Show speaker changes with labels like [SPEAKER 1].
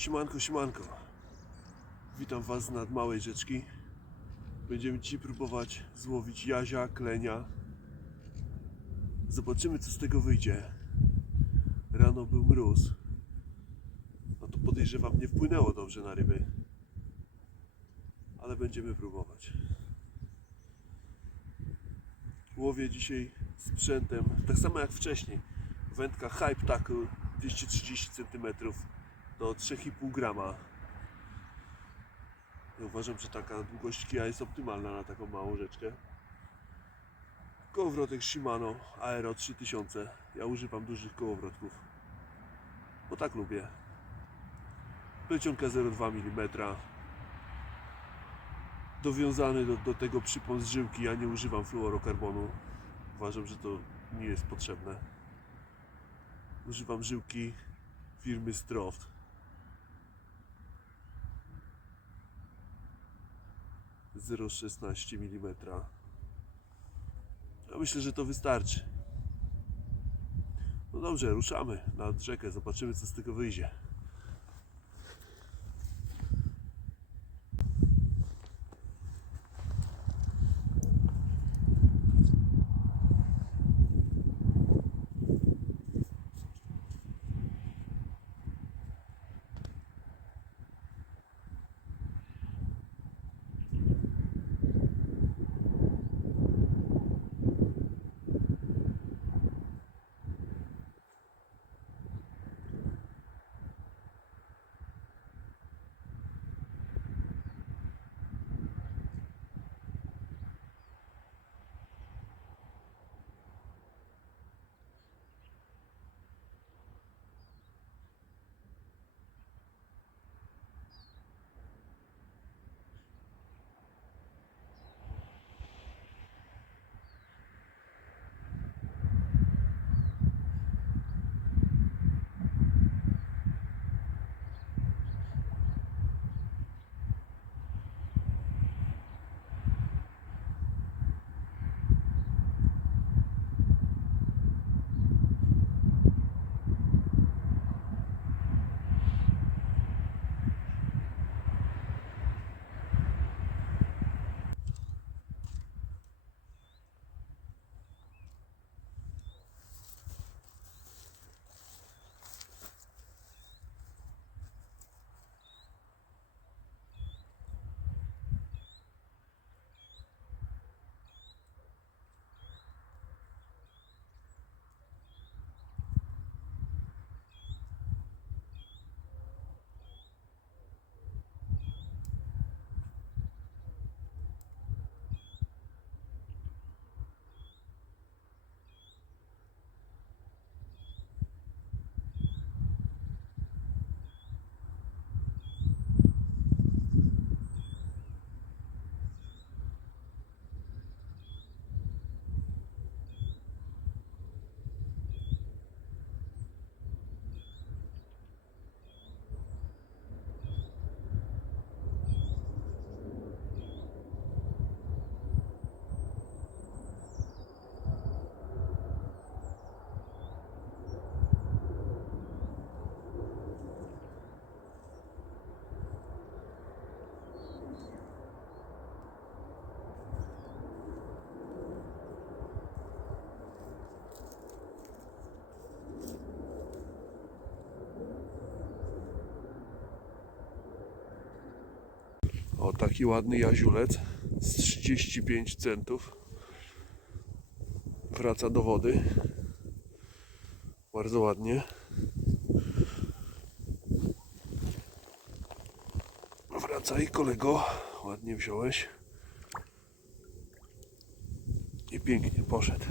[SPEAKER 1] Siemanko, siemanko. Witam Was nad małej rzeczki. Będziemy dzisiaj próbować złowić jazia, klenia. Zobaczymy co z tego wyjdzie. Rano był mróz. No to podejrzewam nie wpłynęło dobrze na ryby. Ale będziemy próbować. Łowię dzisiaj sprzętem, tak samo jak wcześniej. Wędka Hype Tackle 230 cm do 3,5 grama. Ja uważam, że taka długość kija jest optymalna na taką małą rzeczkę. Kołowrotek Shimano Aero 3000. Ja używam dużych kołowrotków, bo tak lubię. Plecionka 0,2 mm. Dowiązany do, do tego przypon z żyłki. Ja nie używam fluorokarbonu. Uważam, że to nie jest potrzebne. Używam żyłki firmy Stroft. Zero 16 mm. Ja myślę, że to wystarczy. No dobrze, ruszamy nad rzekę. Zobaczymy, co z tego wyjdzie. O, taki ładny jaziulec z 35 centów. Wraca do wody. Bardzo ładnie. Wracaj kolego. Ładnie wziąłeś. I pięknie poszedł.